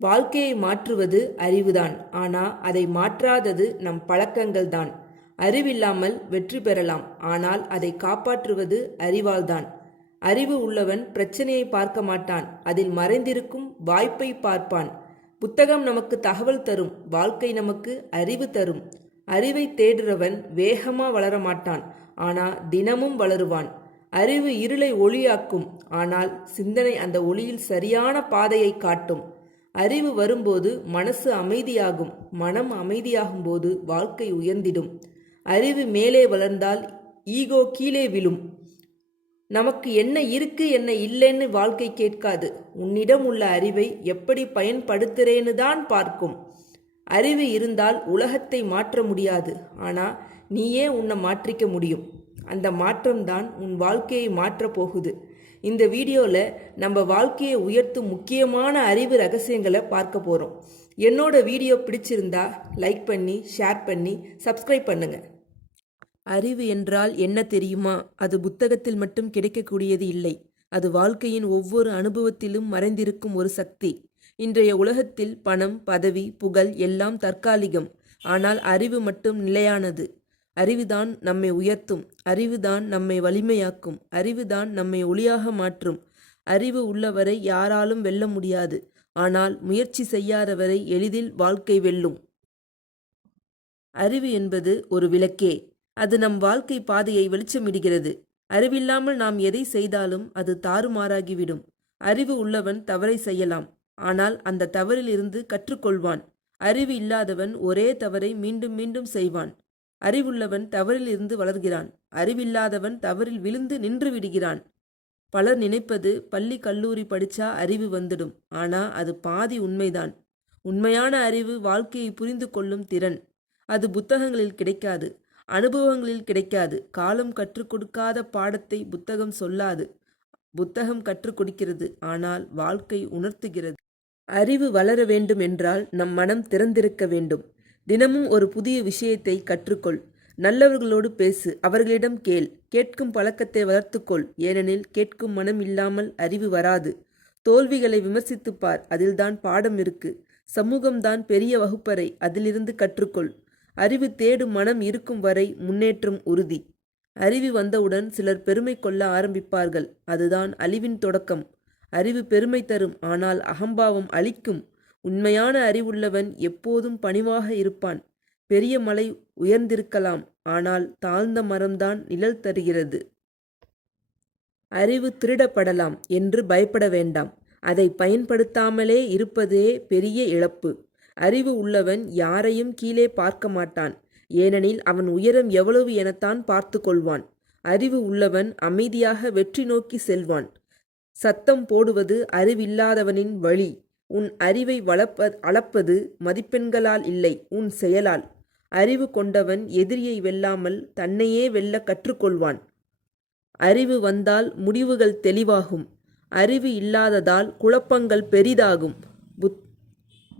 வாழ்க்கையை மாற்றுவது அறிவுதான். ஆனா அதை மாற்றாதது நம் பழக்கங்கள்தான். அறிவில்லாமல் வெற்றி பெறலாம். ஆனால் அதை காப்பாற்றுவது அறிவால்தான். அறிவு உள்ளவன் பிரச்சனையை பார்க்க மாட்டான். அதில் மறைந்திருக்கும் வாய்ப்பை பார்ப்பான். புத்தகம் நமக்கு தகவல் தரும். வாழ்க்கை நமக்கு அறிவு தரும். அறிவை தேடுறவன் வேகமா வளர மாட்டான். ஆனா தினமும் வளருவான். அறிவு இருளை ஒளியாக்கும். ஆனால் சிந்தனை அந்த ஒளியில் சரியான பாதையை காட்டும். அறிவு வரும்போது மனசு அமைதியாகும் மனம் அமைதியாகும் போது வாழ்க்கை உயர்ந்திடும். அறிவு மேலே வளர்ந்தால் ஈகோ கீழே விழும். நமக்கு என்ன இருக்கு என்ன இல்லைன்னு வாழ்க்கை கேட்காது. உன்னிடம் உள்ள அறிவை எப்படி பயன்படுத்துறேன்னு தான் பார்க்கும். அறிவு இருந்தால் உலகத்தை மாற்ற முடியாது. ஆனா நீயே உன்னை மாற்றிக்க முடியும். அந்த மாற்றம்தான் உன் வாழ்க்கையை மாற்றப் போகுது. இந்த வீடியோவில் நம்ம வாழ்க்கையை உயர்த்தும் முக்கியமான அறிவு ரகசியங்களை பார்க்க போகிறோம் என்னோட வீடியோ பிடிச்சிருந்தா லைக் பண்ணி ஷேர் பண்ணி சப்ஸ்கிரைப் பண்ணுங்க. அறிவு என்றால் என்ன தெரியுமா? அது புத்தகத்தில் மட்டும் கிடைக்கக்கூடியது இல்லை. அது வாழ்க்கையின் ஒவ்வொரு அனுபவத்திலும் மறைந்திருக்கும் ஒரு சக்தி. இன்றைய உலகத்தில் பணம் பதவி புகழ் எல்லாம் தற்காலிகம். ஆனால் அறிவு மட்டும் நிலையானது. அறிவுதான் நம்மை உயர்த்தும் அறிவுதான் நம்மை வலிமையாக்கும் அறிவுதான் நம்மை ஒளியாக மாற்றும். அறிவு உள்ளவரை யாராலும் வெல்ல முடியாது ஆனால் முயற்சி செய்யாதவரை எளிதில் வாழ்க்கை வெல்லும். அறிவு என்பது ஒரு விளக்கே. அது நம் வாழ்க்கை பாதையை வெளிச்சமிடுகிறது. அறிவில்லாமல் நாம் எதை செய்தாலும் அது தாறுமாறாகிவிடும். அறிவு உள்ளவன் தவறை செய்யலாம் ஆனால் அந்த தவறிலிருந்து கற்றுக்கொள்வான். அறிவு இல்லாதவன் ஒரே தவறை மீண்டும் மீண்டும் செய்வான். அறிவுள்ளவன் தவறில் இருந்து வளர்கிறான். அறிவில்லாதவன் தவறில் விழுந்து நின்று விடுகிறான். பலர் நினைப்பது பள்ளி கல்லூரி படிச்சா அறிவு வந்துடும். ஆனா அது பாதி உண்மைதான். உண்மையான அறிவு வாழ்க்கையை புரிந்து கொள்ளும் திறன். அது புத்தகங்களில் கிடைக்காது. அனுபவங்களில் கிடைக்காது. காலம் கற்றுக் கொடுக்காத பாடத்தை புத்தகம் சொல்லாது. புத்தகம் கற்றுக் கொடுக்கிறது. ஆனால் வாழ்க்கை உணர்த்துகிறது. அறிவு வளர வேண்டும் என்றால் நம் மனம் திறந்திருக்க வேண்டும். தினமும் ஒரு புதிய விஷயத்தை கற்றுக்கொள். நல்லவர்களோடு பேசு அவர்களிடம் கேள். கேட்கும் பழக்கத்தை வளர்த்துக்கொள். ஏனெனில் கேட்கும் மனம் இல்லாமல் அறிவு வராது. தோல்விகளை விமர்சித்துப் பார் அதில்தான் பாடம் இருக்கு. சமூகம்தான் பெரிய வகுப்பறை அதிலிருந்து கற்றுக்கொள். அறிவு தேடும் மனம் இருக்கும் வரை முன்னேற்றம் உறுதி. அறிவு வந்தவுடன் சிலர் பெருமை கொள்ள ஆரம்பிப்பார்கள். அதுதான் அழிவின் தொடக்கம். அறிவு பெருமை தரும் ஆனால் அகம்பாவம் அளிக்கும் உண்மையான அறிவுள்ளவன் எப்போதும் பணிவாக இருப்பான். பெரிய மலை உயர்ந்திருக்கலாம் ஆனால் தாழ்ந்த மரம்தான் நிழல் தருகிறது. அறிவு திருடப்படலாம் என்று பயப்பட வேண்டாம். அதை பயன்படுத்தாமலே இருப்பதே பெரிய இழப்பு. அறிவு உள்ளவன் யாரையும் கீழே பார்க்க மாட்டான். ஏனெனில் அவன் உயரம் எவ்வளவு எனத்தான் பார்த்து கொள்வான். அறிவு உள்ளவன் அமைதியாக வெற்றி நோக்கி செல்வான். சத்தம் போடுவது அறிவில்லாதவனின் வழி. உன் அறிவை வளப்ப அளப்பது மதிப்பெண்களால் இல்லை உன் செயலால். அறிவு கொண்டவன் எதிரியை வெல்லாமல் தன்னையே வெல்ல கற்றுக்கொள்வான். அறிவு வந்தால் முடிவுகள் தெளிவாகும். அறிவு இல்லாததால் குழப்பங்கள் பெரிதாகும். புத்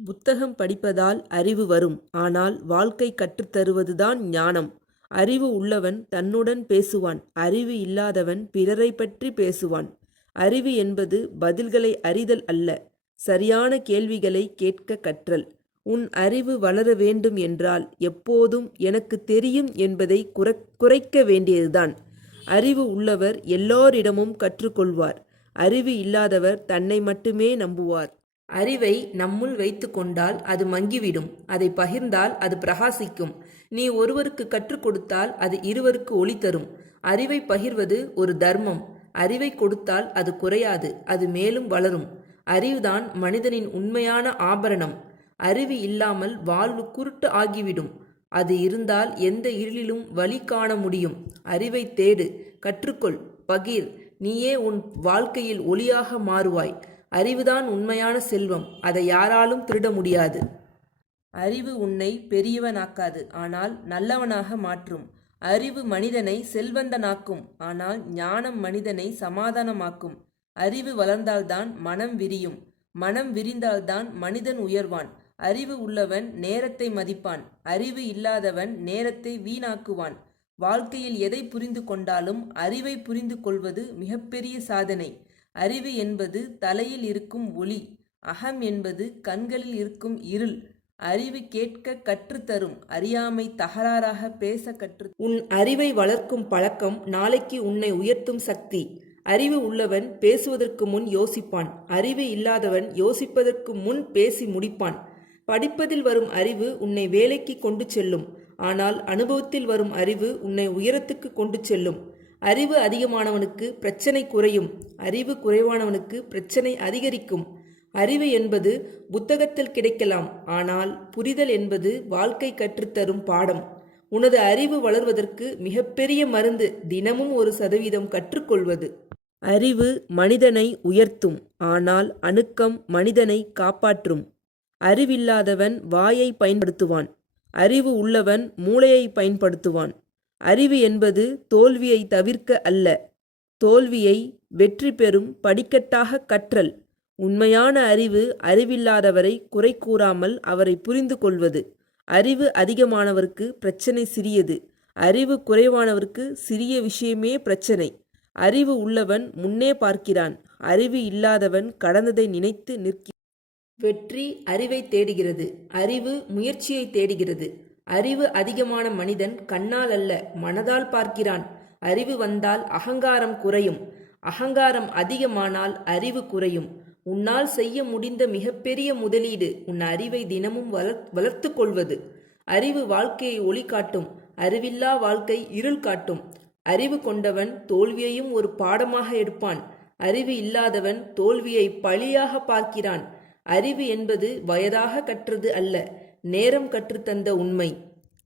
புத்தகம் படிப்பதால் அறிவு வரும். ஆனால் வாழ்க்கை கற்றுத்தருவதுதான் ஞானம். அறிவு உள்ளவன் தன்னுடன் பேசுவான். அறிவு இல்லாதவன் பிறரை பற்றி பேசுவான். அறிவு என்பது பதில்களை அறிதல் அல்ல. சரியான கேள்விகளை கேட்க கற்றல். உன் அறிவு வளர வேண்டும் என்றால் எப்போதும் எனக்கு தெரியும் என்பதை குற குறைக்க வேண்டியதுதான். அறிவு உள்ளவர் எல்லோரிடமும் கற்றுக்கொள்வார். அறிவு இல்லாதவர் தன்னை மட்டுமே நம்புவார். அறிவை நம்முள் வைத்து கொண்டால் அது மங்கிவிடும். அதை பகிர்ந்தால் அது பிரகாசிக்கும். நீ ஒருவருக்கு கற்றுக் கொடுத்தால் அது இருவருக்கு ஒளி தரும். அறிவை பகிர்வது ஒரு தர்மம். அறிவை கொடுத்தால் அது குறையாது. அது மேலும் வளரும். அறிவுதான் மனிதனின் உண்மையான ஆபரணம். அறிவு இல்லாமல் வாழ்வு குருட்டு ஆகிவிடும். அது இருந்தால் எந்த இருளிலும் வழி காண முடியும். அறிவை தேடு கற்றுக்கொள் பகீர். நீயே உன் வாழ்க்கையில் ஒளியாக மாறுவாய். அறிவுதான் உண்மையான செல்வம். அதை யாராலும் திருட முடியாது. அறிவு உன்னை பெரியவனாக்காது. ஆனால் நல்லவனாக மாற்றும். அறிவு மனிதனை செல்வந்தனாக்கும். ஆனால் ஞானம் மனிதனை சமாதானமாக்கும். அறிவு வளர்ந்தால்தான் மனம் விரியும். மனம் விரிந்தால்தான் மனிதன் உயர்வான். அறிவு உள்ளவன் நேரத்தை மதிப்பான். அறிவு இல்லாதவன் நேரத்தை வீணாக்குவான். வாழ்க்கையில் எதை புரிந்து கொண்டாலும் அறிவை புரிந்து கொள்வது மிகப்பெரிய சாதனை. அறிவு என்பது தலையில் இருக்கும் ஒளி. அகம் என்பது கண்களில் இருக்கும் இருள். அறிவு கேட்க கற்றுத்தரும் அறியாமை தகராறாக பேச கற்று உன் அறிவை வளர்க்கும் பழக்கம் நாளைக்கு உன்னை உயர்த்தும் சக்தி. அறிவு உள்ளவன் பேசுவதற்கு முன் யோசிப்பான். அறிவு இல்லாதவன் யோசிப்பதற்கு முன் பேசி முடிப்பான். படிப்பதில் வரும் அறிவு உன்னை வேலைக்கு கொண்டு செல்லும். ஆனால் அனுபவத்தில் வரும் அறிவு உன்னை உயரத்துக்கு கொண்டு செல்லும். அறிவு அதிகமானவனுக்கு பிரச்சனை குறையும். அறிவு குறைவானவனுக்கு பிரச்சனை அதிகரிக்கும். அறிவு என்பது புத்தகத்தில் கிடைக்கலாம். ஆனால் புரிதல் என்பது வாழ்க்கை கற்றுத்தரும் பாடம். உனது அறிவு வளர்வதற்கு மிகப்பெரிய மருந்து தினமும் ஒரு சதவீதம் கற்றுக்கொள்வது. அறிவு மனிதனை உயர்த்தும் ஆனால் அணுக்கம் மனிதனை காப்பாற்றும். அறிவில்லாதவன் வாயை பயன்படுத்துவான் அறிவு உள்ளவன் மூளையை பயன்படுத்துவான். அறிவு என்பது தோல்வியை தவிர்க்க அல்ல தோல்வியை வெற்றி பெறும் படிக்கட்டாக கற்றல். உண்மையான அறிவு அறிவில்லாதவரை குறை கூறாமல் அவரை புரிந்து கொள்வது. அறிவு அதிகமானவருக்கு பிரச்சனை சிறியது அறிவு குறைவானவருக்கு சிறிய விஷயமே பிரச்சனை. அறிவு உள்ளவன் முன்னே பார்க்கிறான் அறிவு இல்லாதவன் கடந்ததை நினைத்து நிற்கி வெற்றி அறிவை தேடுகிறது அறிவு முயற்சியை தேடுகிறது. அறிவு அதிகமான மனிதன் கண்ணால் அல்ல மனதால் பார்க்கிறான். அறிவு வந்தால் அகங்காரம் குறையும். அகங்காரம் அதிகமானால் அறிவு குறையும். உன்னால் செய்ய முடிந்த மிகப்பெரிய முதலீடு உன் அறிவை தினமும் வளர் வளர்த்து கொள்வது. அறிவு வாழ்க்கையை ஒளி காட்டும் அறிவில்லா வாழ்க்கை இருள் காட்டும். அறிவு கொண்டவன் தோல்வியையும் ஒரு பாடமாக எடுப்பான். அறிவு இல்லாதவன் தோல்வியை பழியாக பார்க்கிறான். அறிவு என்பது வயதாக கற்றது அல்ல நேரம் கற்றுத்தந்த உண்மை.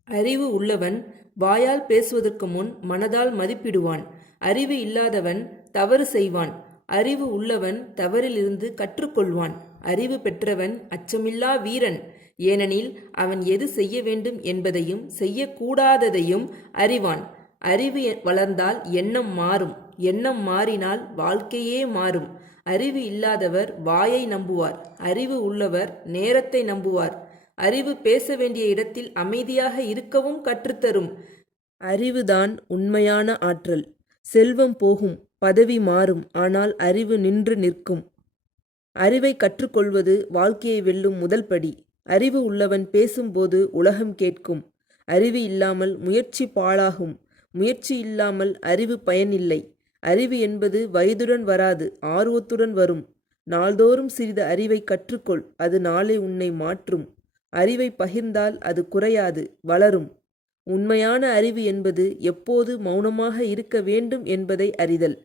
அறிவு உள்ளவன் வாயால் பேசுவதற்கு முன் மனதால் மதிப்பிடுவான். அறிவு இல்லாதவன் தவறு செய்வான். அறிவு உள்ளவன் தவறிலிருந்து கற்றுக்கொள்வான். அறிவு பெற்றவன் அச்சமில்லா வீரன். ஏனெனில் அவன் எது செய்ய வேண்டும் என்பதையும் செய்யக்கூடாததையும் அறிவான். அறிவு எ- வளர்ந்தால் எண்ணம் மாறும். எண்ணம் மாறினால் வாழ்க்கையே மாறும். அறிவு இல்லாதவர் வாயை நம்புவார். அறிவு உள்ளவர் நேரத்தை நம்புவார். அறிவு பேச வேண்டிய இடத்தில் அமைதியாக இருக்கவும் கற்றுத்தரும். அறிவுதான் உண்மையான ஆற்றல். செல்வம் போகும். பதவி மாறும். ஆனால் அறிவு நின்று நிற்கும். அறிவை கற்றுக்கொள்வது வாழ்க்கையை வெல்லும் முதல் படி. அறிவு உள்ளவன் பேசும்போது உலகம் கேட்கும். அறிவு இல்லாமல் முயற்சி பாழாகும். முயற்சி இல்லாமல் அறிவு பயனில்லை அறிவு என்பது வயதுடன் வராது ஆர்வத்துடன் வரும். நாள்தோறும் சிறிது அறிவை கற்றுக்கொள் அது நாளை உன்னை மாற்றும். அறிவை பகிர்ந்தால் அது குறையாது வளரும். உண்மையான அறிவு என்பது எப்போது மௌனமாக இருக்க வேண்டும் என்பதை அறிதல்.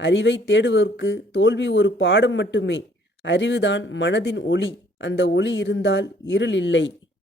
அறிவை தேடுவோருக்கு தோல்வி ஒரு பாடம் மட்டுமே. அறிவுதான் மனதின் ஒளி அந்த ஒளி இருந்தால் இருள் இல்லை.